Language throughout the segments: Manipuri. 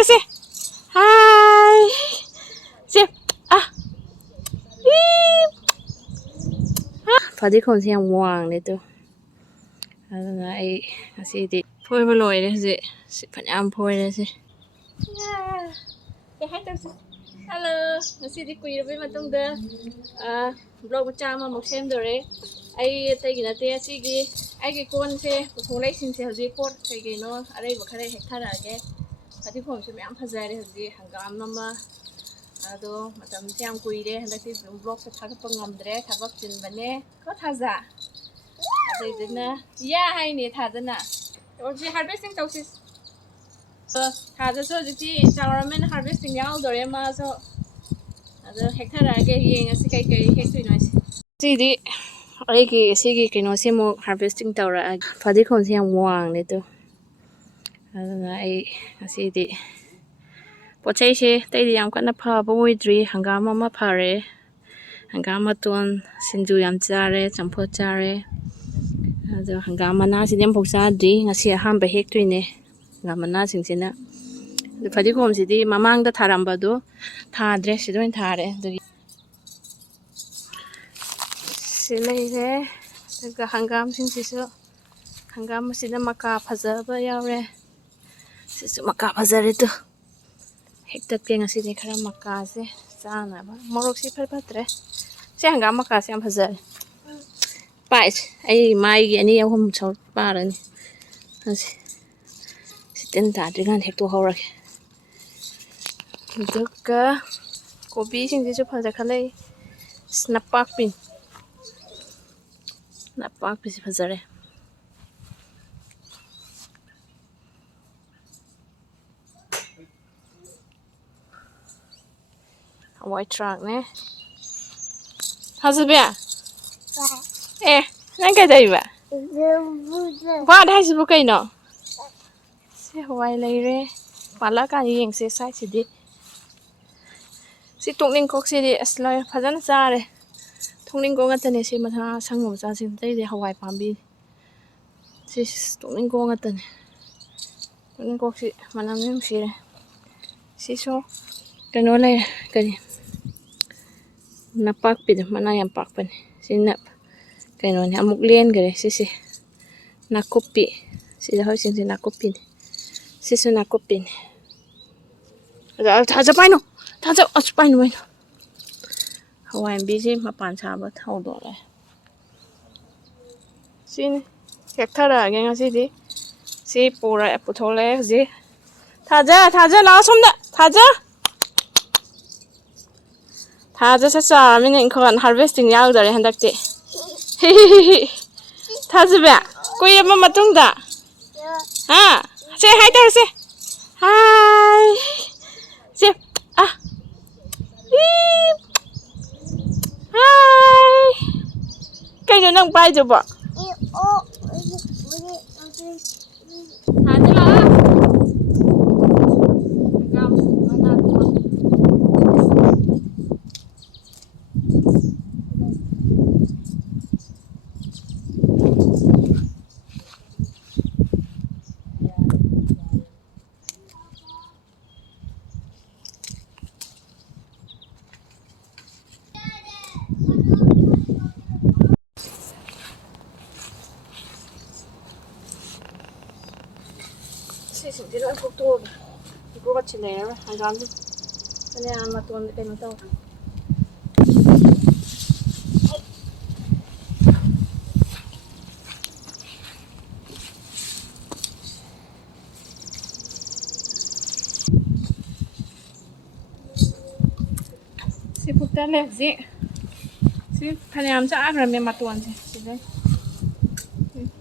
ꯇꯧꯔꯁꯦ ꯍꯥꯏ ꯁꯦ ꯐꯗꯤꯒꯣꯝꯁꯦ ꯌꯥꯝ ꯋꯥꯡꯂꯦ ꯇꯣ ꯑꯗꯨꯅ ꯑꯩ ꯉꯁꯤꯗꯤ ꯐꯣꯏꯕ ꯂꯣꯏꯔꯦ ꯍꯧꯖꯤꯛ ꯁꯤ ꯐꯅꯌꯥꯝ ꯐꯣꯏꯔꯦ ꯁꯤ ꯍꯜꯂꯣ ꯉꯁꯤꯗꯤ ꯀꯨꯏꯔꯕꯩ ꯃꯇꯨꯡꯗ ꯕ꯭ꯂꯣꯛ ꯃꯆꯥ ꯑꯃꯃꯨꯛ ꯁꯦꯝꯗꯣꯔꯦ ꯑꯩ ꯑꯇꯩꯒꯤ ꯅꯠꯇꯦ ꯑꯁꯤꯒꯤ ꯑꯩꯒꯤ ꯀꯣꯟꯁꯦ ꯄꯨꯊꯣꯛꯂꯩꯁꯤꯡꯁꯦ ꯍꯧꯖꯤꯛ ꯄꯣꯠ ꯀꯩꯅꯣ ꯑꯔꯩꯕ ꯈꯔ ꯍꯦꯛꯊꯔꯛꯑꯒꯦ ꯐꯗꯤꯒꯣꯝꯁꯨ ꯃꯌꯥꯝ ꯐꯖꯔꯦ ꯍꯧꯖꯤꯛ ꯍꯪꯒꯥꯝ ꯑꯃ ꯑꯗꯣ ꯃꯇꯝꯁꯦ ꯌꯥꯝ ꯀꯨꯏꯔꯦ ꯍꯟꯗꯛꯇꯤ ꯕ꯭ꯂꯣꯛꯁꯦ ꯊꯥꯒꯠꯄ ꯉꯝꯗ꯭ꯔꯦ ꯊꯕꯛ ꯆꯤꯟꯕꯅꯦ ꯀꯣ ꯊꯥꯖ ꯑꯗꯨꯏꯗꯨꯅ ꯌꯥ ꯍꯥꯏꯅꯦ ꯊꯥꯖꯅ ꯍꯧꯖꯤꯛ ꯍꯥꯔꯚꯦꯁꯇꯤꯡ ꯇꯧꯁꯤ ꯊꯥꯖꯁꯨ ꯍꯧꯖꯤꯛꯇꯤ ꯆꯥꯎꯔꯝꯃꯦꯅ ꯍꯥꯔꯚꯦꯁꯇꯤꯡ ꯌꯥꯎꯗꯣꯔꯦ ꯃꯥꯁꯨ ꯑꯗꯣ ꯍꯦꯛꯊꯔꯛꯑꯒꯦ ꯌꯦꯡꯉꯁꯤ ꯀꯩꯀꯩ ꯍꯦꯛꯇꯣꯏꯅꯣ ꯍꯥꯏꯁꯦ ꯁꯤꯗꯤ ꯑꯩꯒꯤ ꯁꯤꯒꯤ ꯀꯩꯅꯣꯁꯤ ꯑꯃꯨꯛ ꯍꯥꯔꯚꯦꯁꯇꯤꯡ ꯇꯧꯔꯛꯑꯒꯦ ꯐꯗꯤꯒꯣꯝꯁꯦ ꯌꯥꯝ ꯋꯥꯡꯂꯦ ꯇꯣ ꯑꯗꯨꯅ ꯑꯩ ꯉꯁꯤꯗꯤ ꯄꯣꯠ ꯆꯩꯁꯦ ꯑꯇꯩꯗꯤ ꯌꯥꯝ ꯀꯟꯅ ꯐꯕ ꯑꯣꯏꯗ꯭ꯔꯤ ꯍꯪꯒꯥꯝ ꯑꯃ ꯐꯔꯦ ꯍꯪꯒꯥꯝ ꯃꯇꯣꯟ ꯁꯤꯡꯖꯨ ꯌꯥꯝ ꯆꯥꯔꯦ ꯆꯝꯐꯨꯠ ꯆꯥꯔꯦ ꯑꯗꯣ ꯍꯪꯒꯥꯝ ꯃꯅꯥꯁꯤꯗꯤ ꯑꯃꯐꯥꯎ ꯆꯥꯗ꯭ꯔꯤ ꯉꯁꯤ ꯑꯍꯥꯟꯕ ꯍꯦꯛꯇꯣꯏꯅꯦ ꯍꯪꯒꯥꯝ ꯃꯅꯥꯁꯤꯡꯁꯤꯅ ꯑꯗꯨ ꯐꯗꯤꯒꯣꯝꯁꯤꯗꯤ ꯃꯃꯥꯡꯗ ꯊꯥꯔꯝꯕꯗꯣ ꯊꯥꯗ꯭ꯔꯦ ꯁꯤꯗ ꯑꯣꯏꯅ ꯊꯥꯔꯦ ꯑꯗꯨꯒꯤ ꯁꯤ ꯂꯩꯔꯦ ꯑꯗꯨꯒ ꯍꯪꯒꯥꯝꯁꯤꯡꯁꯤꯁꯨ ꯍꯪꯒꯥꯝ ꯑꯁꯤꯗ ꯃꯀꯥ ꯐꯖꯕ ꯌꯥꯎꯔꯦ ꯁꯤꯁꯨ ꯃꯀꯥ ꯐꯖꯔꯦ ꯇꯣ ꯍꯦꯛꯇꯠꯀꯦ ꯉꯁꯤꯗꯤ ꯈꯔ ꯃꯀꯥꯁꯦ ꯆꯥꯅꯕ ꯃꯣꯔꯣꯛꯁꯤ ꯐꯠꯇ꯭ꯔꯦ ꯁꯤ ꯍꯪꯒꯥꯝ ꯃꯀꯥꯁꯦ ꯌꯥꯝ ꯐꯖꯔꯦ ꯄꯥꯏꯁꯦ ꯑꯩ ꯃꯥꯏꯒꯤ 2-3 ꯁꯔꯨꯛ ꯄꯥꯔꯅꯤ ꯁꯤ ꯇꯤꯟ ꯇꯥꯗ꯭ꯔꯤꯀꯥꯟꯗ ꯍꯦꯛꯇꯣꯛꯍꯧꯔꯒꯦ ꯑꯗꯨꯒ ꯀꯣꯕꯤꯁꯤꯡꯁꯤꯁꯨ ꯐꯖꯈꯠꯂꯛꯏ ꯅꯄꯥꯛꯄꯤꯁꯤ ꯐꯖꯔꯦ ꯍꯋꯥꯏ ꯊꯔꯥꯛꯅꯦ ꯊꯥꯖꯕꯤ ꯅꯪ ꯀꯩꯗꯧꯔꯤꯕ ꯋꯥꯠ ꯍꯥꯏꯁꯤꯕꯨ ꯀꯩꯅꯣ ꯁꯤ ꯍꯋꯥꯏ ꯂꯩꯔꯦ ꯄꯥꯜꯂꯛꯑꯀꯥꯟꯗ ꯌꯦꯡꯁꯦ ꯁꯥꯏꯁꯤꯗꯤ ꯁꯤ ꯇꯣꯛꯅꯤꯡꯈꯣꯛꯁꯤꯗꯤ ꯑꯁ ꯂꯣꯏ ꯐꯖꯅ ꯆꯥꯔꯦ ꯇꯣꯛꯅꯤꯡꯈꯣꯛ ꯉꯥꯛꯇꯅꯦ ꯁꯤ ꯃꯊꯥ ꯑꯁꯪꯕ ꯃꯆꯥꯁꯤ ꯑꯇꯩꯗꯤ ꯍꯋꯥꯏ ꯄꯥꯝꯕꯤ ꯁꯤ ꯇꯣꯛꯅꯤꯡꯈꯣꯛ ꯉꯥꯛꯇꯅꯦ ꯇꯣꯛꯅꯤꯡꯈꯣꯛꯁꯤ ꯃꯅꯝ ꯅꯨꯡꯁꯤꯔꯦ ꯁꯤꯁꯨ ꯀꯩꯅꯣ ꯂꯩꯔꯦ ꯀꯔꯤ ꯅꯄꯥꯛꯄꯤꯗꯣ ꯃꯅꯥ ꯌꯥꯝ ꯄꯥꯛꯄꯅꯦ ꯁꯤꯅ ꯀꯩꯅꯣꯅꯦ ꯑꯃꯨꯛ ꯂꯦꯟꯈꯔꯦ ꯁꯤꯁꯦ ꯅꯥꯀꯨꯞꯄꯤ ꯁꯤꯗ ꯍꯧꯔꯤꯁꯤꯡꯁꯦ ꯅꯥꯀꯨꯞꯄꯤꯅꯦ ꯁꯤꯁꯨ ꯅꯥꯀꯨꯞꯄꯤꯅꯦ ꯊꯥꯖ ꯄꯥꯏꯅꯣ ꯊꯥꯖ ꯑꯁ ꯄꯥꯏꯅꯣ ꯍꯋꯥꯏꯟꯕꯤꯁꯦ ꯃꯄꯥꯟ ꯁꯥꯕ ꯍꯧꯗꯣꯔꯦ ꯁꯤꯅꯤ ꯍꯦꯛꯊꯔꯛꯑꯒꯦ ꯉꯁꯤꯗꯤ ꯁꯤ ꯄꯨꯊꯣꯛꯂꯛꯑꯦ ꯍꯧꯖꯤꯛ ꯊꯥꯖ ꯂꯥꯛꯑꯣ ꯁꯣꯝꯗ ꯊꯥꯖꯁꯦ ꯆꯥꯎꯔꯃꯤꯅ ꯏꯪꯈꯣꯜ ꯍꯥꯔꯚꯦꯁꯇꯤꯡ ꯌꯥꯎꯗꯣꯔꯦ ꯍꯟꯗꯛꯇꯤ ꯊꯥꯖꯕ ꯀꯨꯏꯔꯕ ꯃꯇꯨꯡꯗ ꯁꯦ ꯍꯥꯏ ꯇꯧꯔꯁꯦ ꯍꯥꯏ ꯁꯦ ꯍꯥꯏ ꯀꯩꯅꯣ ꯅꯪ ꯄꯥꯏꯗꯨꯕꯣ ꯊꯥꯖ ꯂꯥꯛꯑꯣ ꯁꯤꯁꯤꯡꯁꯤ ꯂꯣꯏ ꯐꯨꯛꯇꯣꯛꯑꯒꯦ ꯒ꯭ꯔꯣꯠꯁꯤ ꯂꯩꯔꯔꯣꯏ ꯍꯪꯒꯥꯝꯁꯦ ꯐꯅꯌꯥꯝ ꯃꯇꯣꯟꯗ ꯀꯩꯅꯣ ꯇꯧꯋꯦ ꯁꯤ ꯐꯨꯛꯇꯠꯂꯦ ꯍꯧꯖꯤꯛ ꯁꯤ ꯐꯅꯌꯥꯝ ꯆꯥꯈ꯭ꯔꯕꯅꯦ ꯃꯇꯣꯟꯁꯦ ꯁꯤꯗꯩ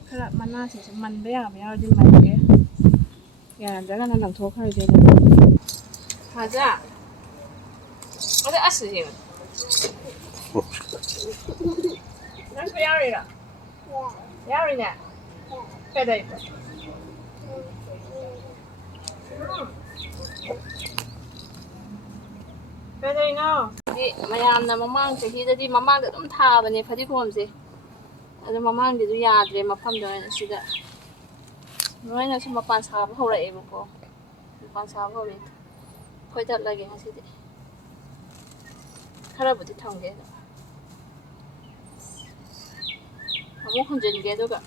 ꯈꯔ ꯃꯅꯥꯁꯤꯡꯁꯦ ꯃꯟꯕ ꯌꯥꯕ ꯌꯥꯎꯔꯗꯤ ꯃꯟꯒꯦ ꯌꯥꯗ꯭ꯔꯒꯅ ꯂꯪꯊꯣꯛꯈ꯭ꯔꯒꯦ ꯊꯥꯖ ꯑꯁ ꯌꯦꯡꯉꯣ ꯅꯪꯁꯨ ꯌꯥꯎꯔꯤꯔꯣ ꯌꯥꯎꯔꯤꯅꯦ ꯀꯩꯗꯧꯔꯤꯕ ꯀꯩꯗꯧꯔꯤꯅꯣ ꯃꯌꯥꯝꯅ ꯃꯃꯥꯡ ꯆꯍꯤꯗꯗꯤ ꯃꯃꯥꯡꯗ ꯑꯗꯨꯝ ꯊꯥꯕꯅꯦ ꯐꯗꯤꯒꯣꯝꯁꯦ ꯑꯗꯨ ꯃꯃꯥꯡꯒꯤꯗꯨ ꯌꯥꯗ꯭ꯔꯦ ꯃꯐꯝꯗ ꯑꯣꯏꯅ ꯁꯤꯗ ꯂꯣꯏꯅꯁꯨ ꯃꯄꯥꯟ ꯁꯥꯕ ꯍꯧꯔꯛꯑꯦꯕꯀꯣ ꯗꯨꯀꯥꯟ ꯁꯥꯕ ꯍꯧꯔꯦ ꯐꯣꯏꯗꯠꯂꯒꯦ ꯉꯁꯤꯗꯤ ꯈꯔꯕꯨꯗꯤ ꯊꯝꯒꯦ ꯑꯃꯨꯛ ꯍꯨꯟꯖꯤꯟꯒꯦ ꯑꯗꯨꯒ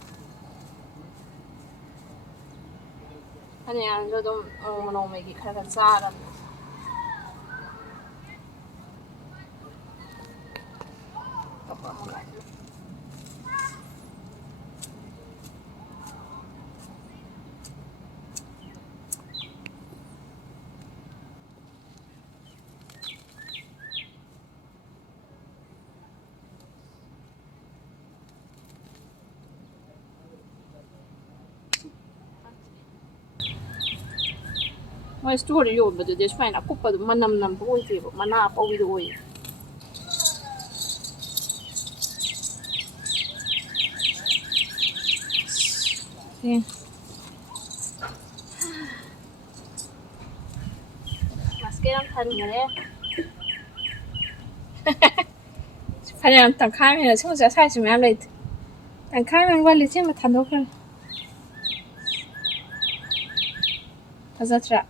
ꯐꯅꯌꯥꯝꯁꯨ ꯑꯗꯨꯝ ꯅꯣꯡꯃ ꯅꯣꯡꯃꯒꯤ ꯈꯔ ꯆꯥꯔꯕꯅꯤ ꯃꯣꯏ ꯁ꯭ꯇꯣꯔꯗ ꯌꯣꯟꯕꯗꯨꯗꯤ ꯁꯨꯃꯥꯏꯅ ꯑꯀꯨꯞꯄꯗꯣ ꯃꯅꯝ ꯅꯝꯕ ꯑꯣꯏꯗꯦꯕ ꯃꯅꯥ ꯑꯄꯧꯕꯤꯗꯣ ꯑꯣꯏꯌꯦ ꯕꯥꯁꯀꯦꯠ ꯌꯥꯝ ꯊꯟꯈꯔꯦ ꯐꯅꯌꯥꯝ ꯇꯪꯈꯥꯏꯃꯦꯅ ꯁꯤꯡꯁꯦ ꯑꯁꯥꯏꯁꯨ ꯃꯌꯥꯝ ꯂꯩꯇꯦ ꯇꯪꯈꯥꯏꯃꯦꯟ ꯋꯥꯠꯂꯤ ꯆꯦꯡꯕ ꯊꯥꯡꯗꯣꯛꯈ꯭ꯔꯦ ꯐꯖꯗ꯭ꯔꯥ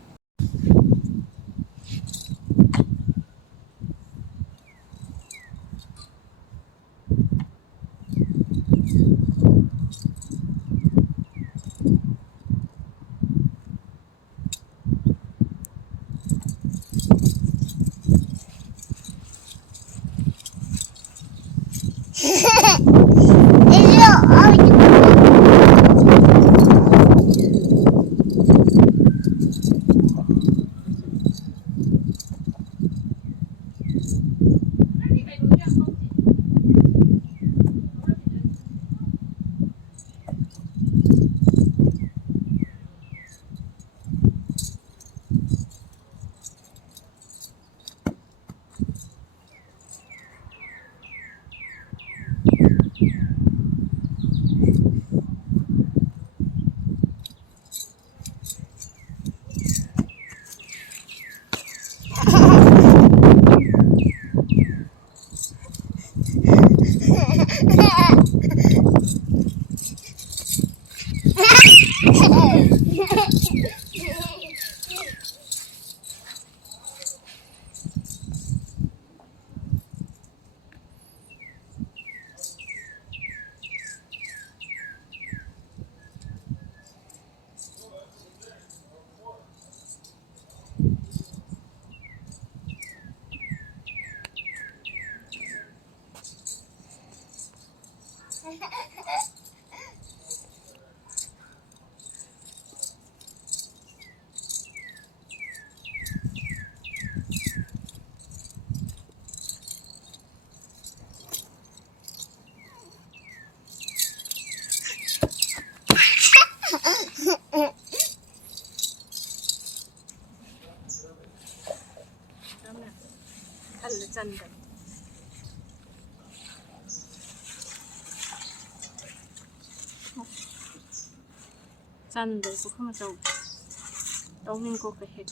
خلي تندم تندم بكم تو من كوكا هيك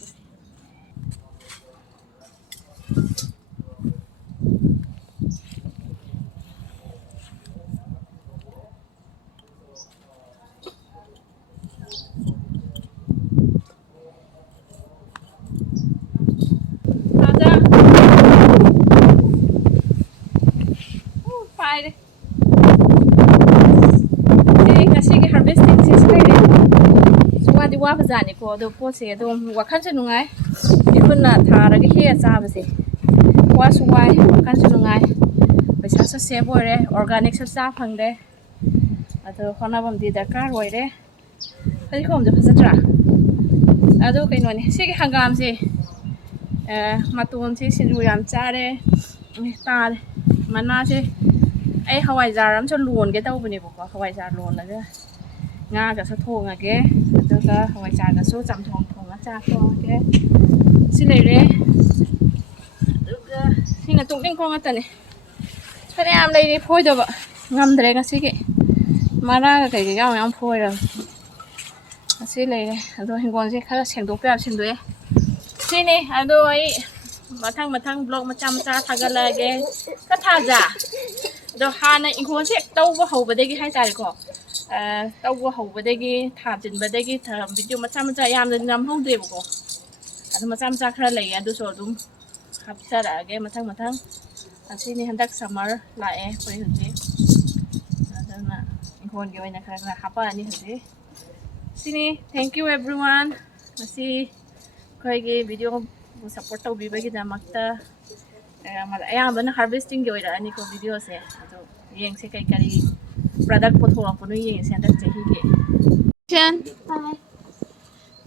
와보자니 거 도 포스에 도 와칸스 누가이 이분나 타라게 해야 짜버세 와수 와이 와칸스 누가이 पैसासो सेव होरे ऑर्गेनिक चा फंगदे अदो होनाबमदि दरकार होइरे फदिखोमदो फजत्रा अदो कैनोनि सिगे हंगाम से मातोन से सिंजु याम चारे तार मना से ए हवाईजार अमसो लोनगे तौबनेबको हवाईजार लोनलगा nga ga sa thongage aduga hawai cha ga so chamthong thonga cha thongage silere aduga sina tungting khong atane phane am lei phoi do ba ngamdre ga sige mara ga kai ga yam phoi ra asi lere ado hingon se khara sengdok pa singdoe sini ado ai mathang blog macha macha thagalage ka thaja do hana ingkhon se tawba hobadegi hai tare ko ꯇꯧꯕ ꯍꯧꯕꯗꯒꯤ ꯊꯥꯖꯤꯟꯕꯗꯒꯤ ꯚꯤꯗꯤꯑꯣ ꯃꯆꯥ ꯃꯆꯥ ꯌꯥꯝꯅꯗꯤ ꯅꯝꯍꯧꯗ꯭ꯔꯦꯕꯀꯣ ꯑꯗꯨ ꯃꯆꯥ ꯃꯆꯥ ꯈꯔ ꯂꯩꯌꯦ ꯑꯗꯨꯁꯨ ꯑꯗꯨꯝ ꯍꯥꯞꯆꯔꯛꯑꯒꯦ ꯃꯊꯪ ꯃꯊꯪ ꯑꯁꯤꯅꯤ ꯍꯟꯗꯛ ꯁꯝꯃꯔ ꯂꯥꯛꯑꯦ ꯑꯩꯈꯣꯏ ꯍꯧꯖꯤꯛ ꯑꯗꯨꯅ ꯏꯪꯈꯣꯜꯒꯤ ꯑꯣꯏꯅ ꯈꯔ ꯈꯔ ꯍꯥꯞꯄꯛꯑꯅꯤ ꯍꯧꯖꯤꯛ ꯁꯤꯅꯤ ꯊꯦꯡꯛ ꯌꯨ ꯑꯦꯚ꯭ꯔꯤꯋꯥꯟ ꯉꯁꯤ ꯑꯩꯈꯣꯏꯒꯤ ꯚꯤꯗꯤꯑꯣꯕꯨ ꯁꯞꯄꯣꯔꯠ ꯇꯧꯕꯤꯕꯒꯤꯗꯃꯛꯇ ꯑꯌꯥꯝꯕꯅ ꯍꯥꯔꯚꯦꯁꯇꯤꯡꯒꯤ ꯑꯣꯏꯔꯛꯑꯅꯤꯀꯣ ꯚꯤꯗꯤꯑꯣꯁꯦ ꯑꯗꯣ ꯌꯦꯡꯁꯦ ꯀꯔꯤ ꯀꯔꯤ ꯄ꯭ꯔꯗꯛ ꯄꯨꯊꯣꯔꯛꯄꯅꯣ ꯌꯦꯡꯁꯦ ꯍꯟꯗꯛ ꯆꯍꯤꯒꯤ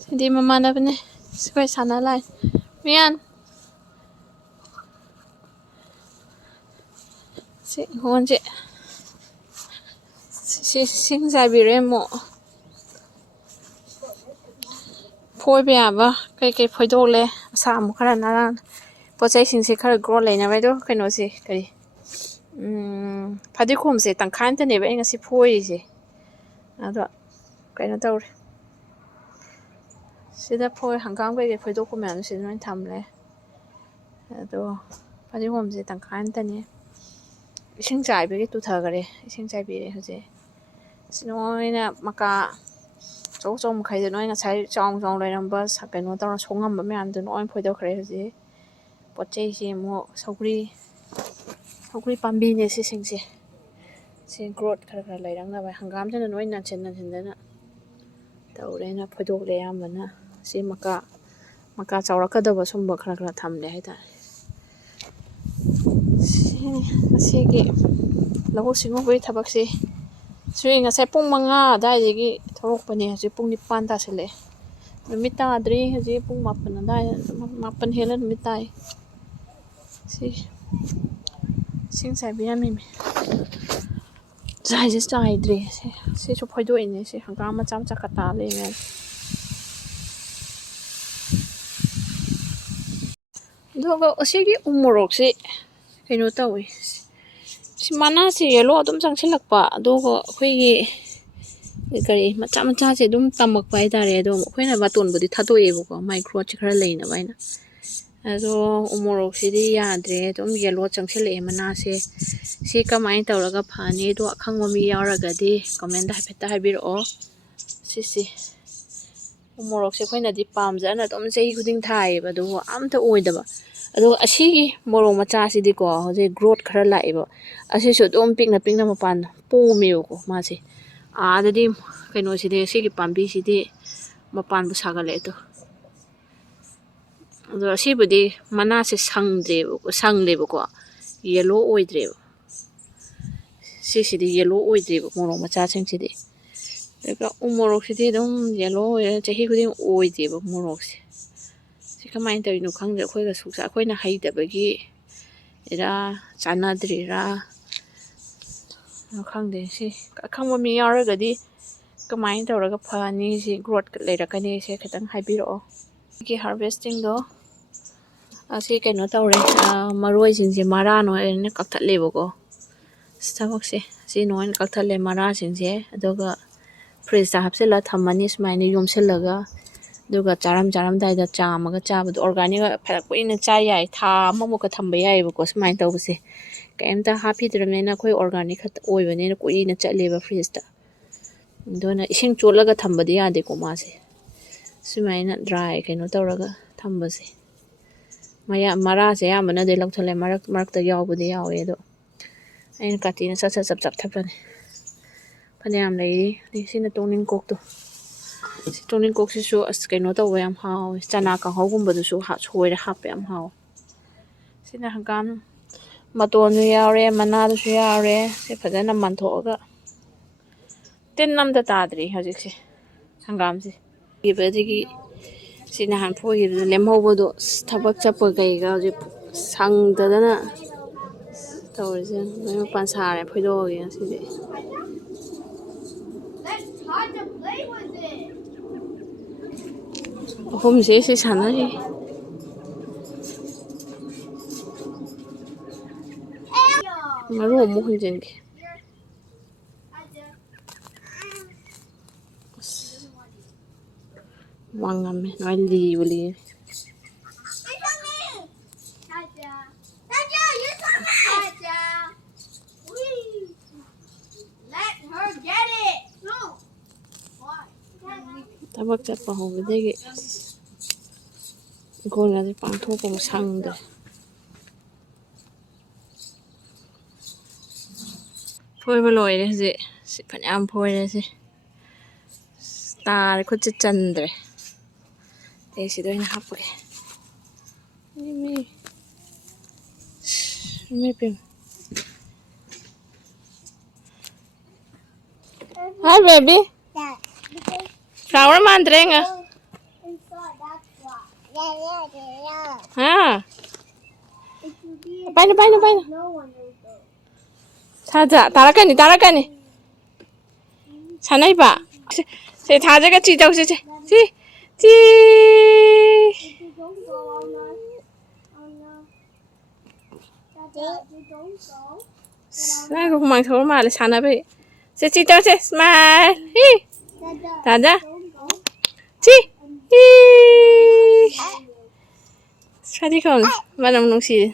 ꯁꯤꯗꯤ ꯃꯃꯥꯟꯅꯕꯅꯦ ꯑꯩꯈꯣꯏ ꯁꯥꯟꯅ ꯂꯥꯛꯑꯦ ꯃꯤꯌꯥꯟ ꯁꯤ ꯏꯪꯈꯣꯜꯁꯦ ꯁꯤꯡ ꯆꯥꯏꯕꯤꯔꯦ ꯑꯃꯨꯛ ꯐꯣꯏꯕ ꯌꯥꯕ ꯀꯩꯀꯩ ꯐꯣꯏꯗꯣꯛꯂꯦ ꯃꯁꯥ ꯑꯃꯨꯛ ꯈꯔ ꯅꯥꯟ ꯄꯣꯠ ꯆꯩꯁꯤꯡꯁꯦ ꯈꯔ ꯒ꯭ꯔꯣꯠ ꯂꯩꯅꯕ ꯑꯗꯣ ꯀꯩꯅꯣꯁꯦ ꯀꯔꯤ ꯐꯗꯤꯒꯣꯝꯁꯦ ꯇꯪꯈꯥꯏ ꯑꯃꯇꯅꯦꯕ ꯑꯩ ꯉꯁꯤ ꯐꯣꯏꯔꯤꯁꯦ ꯑꯗꯣ ꯀꯩꯅꯣ ꯇꯧꯔꯦ ꯁꯤꯗ ꯍꯪꯒꯥꯝ ꯀꯩꯀꯩ ꯐꯣꯏꯗꯣꯛꯄ ꯃꯌꯥꯝꯗꯣ ꯁꯤꯗ ꯂꯣꯏ ꯊꯝꯂꯦ ꯑꯗꯣ ꯐꯗꯤꯒꯣꯝꯁꯦ ꯇꯪꯈꯥꯏ ꯑꯃꯇꯅꯦ ꯏꯁꯤꯡ ꯆꯥꯏꯕꯒꯤ ꯇꯨꯊꯈꯔꯦ ꯏꯁꯤꯡ ꯆꯥꯏꯕꯤꯔꯦ ꯍꯧꯖꯤꯛ ꯁꯤ ꯅꯣꯏꯅ ꯃꯀꯥ ꯑꯆꯧ ꯑꯆꯧ ꯃꯈꯩꯗꯣ ꯅꯣꯏ ꯉꯁꯥꯏ ꯆꯥꯎ ꯂꯩꯔꯝꯕ ꯀꯩꯅꯣ ꯇꯧꯔ ꯁꯣꯡꯉꯝꯕ ꯃꯌꯥꯝꯗꯣ ꯂꯣꯏ ꯐꯣꯏꯗꯣꯛꯈ꯭ꯔꯦ ꯍꯧꯖꯤꯛ ꯄꯣꯠ ꯆꯩꯁꯦ ꯑꯃꯨꯛ ꯁꯧꯒ꯭ꯔꯤ ꯄꯥꯝꯕꯤꯅꯦ ꯁꯤꯁꯤꯡꯁꯦ ꯁꯤ ꯒ꯭ꯔꯣꯠ ꯈꯔ ꯈꯔ ꯂꯩꯔꯛꯅꯕ ꯍꯪꯒꯥꯝꯁꯤꯅ ꯂꯣꯏ ꯅꯟꯁꯤꯟꯗꯅ ꯇꯧꯔꯦꯅ ꯐꯣꯏꯗꯣꯛꯂꯦ ꯑꯌꯥꯝꯕꯅ ꯁꯤ ꯃꯀꯥ ꯆꯥꯎꯔꯛꯀꯗꯕ ꯁꯨꯝꯕ ꯈꯔ ꯈꯔ ꯊꯝꯂꯦ ꯍꯥꯏꯇꯥꯔꯦ ꯁꯤꯅꯤ ꯉꯁꯤꯒꯤ ꯂꯧꯎ ꯁꯤꯡꯎꯕꯒꯤ ꯊꯕꯛꯁꯤ ꯁꯤ ꯉꯁꯥꯏ ꯄꯨꯡ 5 ꯑꯗꯨꯋꯥꯏꯗꯒꯤ ꯊꯣꯛꯂꯛꯄꯅꯦ ꯍꯧꯖꯤꯛ ꯄꯨꯡ 9 ꯇꯥꯁꯜꯂꯛꯑꯦ ꯅꯨꯃꯤꯠ ꯇꯥꯗ꯭ꯔꯤ ꯍꯧꯖꯤꯛ ꯄꯨꯡ 9 ꯑꯗꯨꯋꯥꯏꯗ 9 ꯍꯦꯜꯂ ꯅꯨꯃꯤꯠ ꯇꯥꯏ ꯁꯤ ꯏꯁꯤꯡ ꯆꯥꯏꯕꯤꯔꯝꯃꯤꯃꯤ ꯆꯥꯏꯗ꯭ꯔꯤ ꯁꯤꯁꯨ ꯐꯣꯏꯗꯣꯛꯏꯅꯦ ꯁꯤ ꯍꯪꯒꯥꯝ ꯃꯆꯥ ꯃꯆꯥ ꯀꯇꯥ ꯂꯩꯅ ꯑꯗꯨꯒ ꯑꯁꯤꯒꯤ ꯎ ꯃꯣꯔꯣꯛꯁꯤ ꯀꯩꯅꯣ ꯇꯧꯏ ꯁꯤ ꯃꯅꯥꯁꯤ ꯌꯦꯂꯣ ꯑꯗꯨꯝ ꯆꯪꯁꯤꯜꯂꯛꯄ ꯑꯗꯨꯒ ꯑꯩꯈꯣꯏꯒꯤ ꯀꯔꯤ ꯃꯆꯥ ꯃꯆꯥꯁꯦ ꯑꯗꯨꯝ ꯇꯝꯃꯛꯄ ꯍꯥꯏꯇꯥꯔꯦ ꯑꯗꯣ ꯑꯩꯈꯣꯏꯅ ꯃꯇꯣꯟꯕꯨꯗꯤ ꯊꯥꯗꯣꯛꯑꯦꯕꯀꯣ ꯃꯥꯏ ꯒ꯭ꯔꯣꯠꯁꯦ ꯈꯔ ꯂꯩꯅꯕ ꯍꯥꯏꯅ ꯑꯗꯣ ꯎ ꯃꯣꯔꯣꯛꯁꯤꯗꯤ ꯌꯥꯗ꯭ꯔꯦ ꯑꯗꯨꯝ ꯌꯦꯂꯣ ꯆꯪꯁꯤꯜꯂꯛꯑꯦ ꯃꯅꯥꯁꯦ ꯁꯤ ꯀꯃꯥꯏꯅ ꯇꯧꯔꯒ ꯐꯅꯤꯗꯣ ꯑꯈꯪꯕ ꯃꯤ ꯌꯥꯎꯔꯒꯗꯤ ꯀꯣꯃꯦꯟꯗ ꯍꯥꯏꯐꯦꯠꯇ ꯍꯥꯏꯕꯤꯔꯛꯑꯣ ꯁꯤꯁꯤ ꯎ ꯃꯣꯔꯣꯛꯁꯦ ꯑꯩꯈꯣꯏꯅꯗꯤ ꯄꯥꯝꯖꯅ ꯑꯗꯨꯝ ꯆꯍꯤ ꯈꯨꯗꯤꯡ ꯊꯥꯏꯌꯦꯕ ꯑꯗꯨꯕꯨ ꯑꯝꯇ ꯑꯣꯏꯗꯕ ꯑꯗꯨꯒ ꯑꯁꯤꯒꯤ ꯃꯣꯔꯣꯛ ꯃꯆꯥꯁꯤꯗꯤꯀꯣ ꯍꯧꯖꯤꯛ ꯒ꯭ꯔꯣꯠꯈꯔ ꯂꯥꯛꯑꯦꯕ ꯑꯁꯤꯁꯨ ꯑꯗꯨꯝ ꯄꯤꯛꯅ ꯃꯄꯥꯟ ꯄꯣꯝꯃꯦꯕꯀꯣ ꯃꯥꯁꯦ ꯑꯥꯗꯗꯤ ꯀꯩꯅꯣꯁꯤꯗꯤ ꯁꯤꯒꯤ ꯄꯥꯝꯕꯤꯁꯤꯗꯤ ꯃꯄꯥꯟꯕꯨ ꯁꯥꯒꯠꯂꯛꯑꯦ ꯑꯗꯣ ꯑꯁꯤꯕꯨꯗꯤ ꯃꯅꯥꯁꯦ ꯁꯪꯂꯦꯕꯀꯣ ꯌꯦꯂꯣ ꯑꯣꯏꯗ꯭ꯔꯦꯕ ꯁꯤꯁꯤꯗꯤ ꯌꯦꯂꯣ ꯑꯣꯏꯗ꯭ꯔꯦꯕ ꯃꯣꯔꯣꯛ ꯃꯆꯥꯁꯤꯡꯁꯤꯗꯤ ꯑꯗꯨꯒ ꯎ ꯃꯣꯔꯣꯛꯁꯤꯗꯤ ꯑꯗꯨꯝ ꯌꯦꯂꯣ ꯑꯣꯏꯔ ꯆꯍꯤ ꯈꯨꯗꯤꯡ ꯑꯣꯏꯗꯦꯕ ꯃꯣꯔꯣꯛꯁꯦ ꯁꯤ ꯀꯃꯥꯏꯅ ꯇꯧꯔꯤꯅꯣ ꯈꯪꯗ꯭ꯔꯦ ꯑꯩꯈꯣꯏꯅ ꯍꯩꯇꯕꯒꯤ ꯆꯥꯟꯅꯗ꯭ꯔꯤꯔꯥ ꯈꯪꯗꯦ ꯁꯤ ꯑꯈꯪꯕ ꯃꯤ ꯌꯥꯎꯔꯒꯗꯤ ꯀꯃꯥꯏꯅ ꯇꯧꯔꯒ ꯐꯅꯤ ꯁꯤ ꯒ꯭ꯔꯣꯠ ꯂꯩꯔꯛꯀꯅꯤ ꯁꯤ ꯈꯤꯇꯪ ꯍꯥꯏꯕꯤꯔꯛꯑꯣ ꯁꯤꯒꯤ ꯍꯥꯔꯚꯦꯁꯇꯤꯡꯗꯣ ꯑꯁꯤ ꯀꯩꯅꯣ ꯇꯧꯔꯦ ꯃꯔꯣꯏꯁꯤꯡꯁꯦ ꯃꯔꯥ ꯑꯣꯏꯅ ꯀꯛꯊꯠꯂꯦꯕꯀꯣ ꯊꯕꯛꯁꯦ ꯁꯤ ꯅꯣꯏꯅ ꯀꯛꯊꯠꯂꯦ ꯃꯔꯥꯁꯤꯡꯁꯦ ꯑꯗꯨꯒ ꯐ꯭ꯔꯤꯖꯇ ꯍꯥꯞꯆꯤꯜꯂꯒ ꯊꯝꯃꯅꯤ ꯁꯨꯃꯥꯏꯅ ꯌꯣꯝꯁꯤꯜꯂꯒ ꯑꯗꯨꯒ ꯆꯥꯔꯝꯗꯥꯏꯗ ꯆꯥꯝꯃꯒ ꯆꯥꯕꯗꯣ ꯑꯣꯔꯒꯥꯅꯤꯛ ꯐꯅ ꯀꯨꯏꯅ ꯆꯥ ꯌꯥꯏ ꯊꯥ ꯑꯃꯃꯨꯛꯀ ꯊꯝꯕ ꯌꯥꯏꯑꯕꯀꯣ ꯁꯨꯃꯥꯏꯅ ꯇꯧꯕꯁꯦ ꯀꯩꯝꯇ ꯍꯥꯞꯄꯤꯗ꯭ꯔꯕꯅꯤꯅ ꯑꯩꯈꯣꯏ ꯑꯣꯔꯒꯥꯅꯤꯛ ꯈꯛꯇ ꯑꯣꯏꯕꯅꯤꯅ ꯀꯨꯏꯅ ꯆꯠꯂꯦꯕ ꯐ꯭ꯔꯤꯖꯇ ꯑꯗꯨꯅ ꯏꯁꯤꯡ ꯆꯣꯠꯂꯒ ꯊꯝꯕꯗꯤ ꯌꯥꯗꯦꯀꯣ ꯃꯥꯁꯦ ꯁꯨꯃꯥꯏꯅ ꯗ꯭ꯔꯥꯏ ꯀꯩꯅꯣ ꯇꯧꯔꯒ ꯊꯝꯕꯁꯦ ꯃꯔꯥꯁꯦ ꯑꯌꯥꯝꯕꯅꯗꯤ ꯂꯧꯊꯠꯂꯦ ꯃꯔꯛꯇ ꯌꯥꯎꯕꯗꯤ ꯌꯥꯎꯋꯦ ꯑꯗꯣ ꯑꯩꯅ ꯀꯥꯇꯤꯅ ꯆꯞ ꯊꯠꯄꯅꯦ ꯐꯅꯌꯥꯝ ꯂꯩꯔꯤ ꯁꯤꯅ ꯇꯣꯛꯅꯤꯡꯀꯣꯛꯇꯣ ꯁꯤ ꯇꯣꯛꯅꯤꯡꯀꯣꯛꯁꯤꯁꯨ ꯑꯁ ꯀꯩꯅꯣ ꯇꯧꯕ ꯌꯥꯝ ꯍꯥꯎꯋꯦ ꯆꯅꯥ ꯀꯥꯡꯍꯧꯒꯨꯝꯕꯗꯨꯁꯨ ꯁꯣꯏꯔ ꯍꯥꯞꯄ ꯌꯥꯝ ꯍꯥꯎꯋꯦ ꯁꯤꯅ ꯍꯪꯒꯥꯝ ꯃꯇꯣꯟꯁꯨ ꯌꯥꯎꯔꯦ ꯃꯅꯥꯗꯨꯁꯨ ꯌꯥꯎꯔꯦ ꯁꯤ ꯐꯖꯅ ꯃꯟꯊꯣꯛꯑꯒ ꯇꯤꯟ ꯑꯝꯇ ꯇꯥꯗ꯭ꯔꯤ ꯍꯧꯖꯤꯛꯁꯦ ꯍꯪꯒꯥꯝꯁꯦ ꯏꯕꯗꯒꯤ ꯁꯤ ꯅꯍꯥꯟ ꯐꯣꯏꯈꯤꯕꯗ ꯂꯦꯝꯍꯧꯕꯗꯣ ꯊꯕꯛ ꯆꯠꯄ ꯀꯩꯒ ꯍꯧꯖꯤꯛ ꯁꯪꯗꯗꯅ ꯇꯧꯔꯤꯁꯦ ꯃꯣꯏ ꯃꯄꯥꯟ ꯁꯥꯔꯦ ꯐꯣꯏꯗꯣꯛꯑꯒꯦ ꯉꯁꯤꯗꯤ ꯑꯍꯨꯝꯁꯦ ꯁꯤ ꯁꯥꯟꯅꯔꯤ ꯃꯔꯨ ꯑꯃꯨꯛ ꯍꯨꯟꯖꯤꯟꯒꯦ ꯋꯥꯉꯝꯃꯦ ꯅꯣꯏ ꯂꯤꯕꯨ ꯂꯤꯔꯦ ꯊꯕꯛ ꯆꯠꯄ ꯍꯧꯕꯗꯒꯤ ꯏꯪꯈꯣꯜꯒꯁꯦ ꯄꯥꯡꯊꯣꯛꯄ ꯑꯃ ꯁꯪꯗ꯭ꯔꯦ ꯐꯣꯏꯕ ꯂꯣꯏꯔꯦ ꯍꯧꯖꯤꯛ ꯁꯤ ꯐꯅꯌꯥꯝ ꯐꯣꯏꯔꯦ ꯁꯤ ꯇꯥꯔꯦ ꯈꯨꯠꯁꯦ ꯆꯟꯗ꯭ꯔꯦ ꯑꯩ ꯁꯤꯗ ꯑꯣꯏꯅ ꯍꯥꯞꯄꯒꯦ Hi baby flower mandre nga ha paina 사자 따라가니 사나이봐 제 다자가 찌자고 찌 나이고 그만 저걸 말해 사나봐 제 찌자고 제 스마일 히 다자 찌 사디콘 만남 농시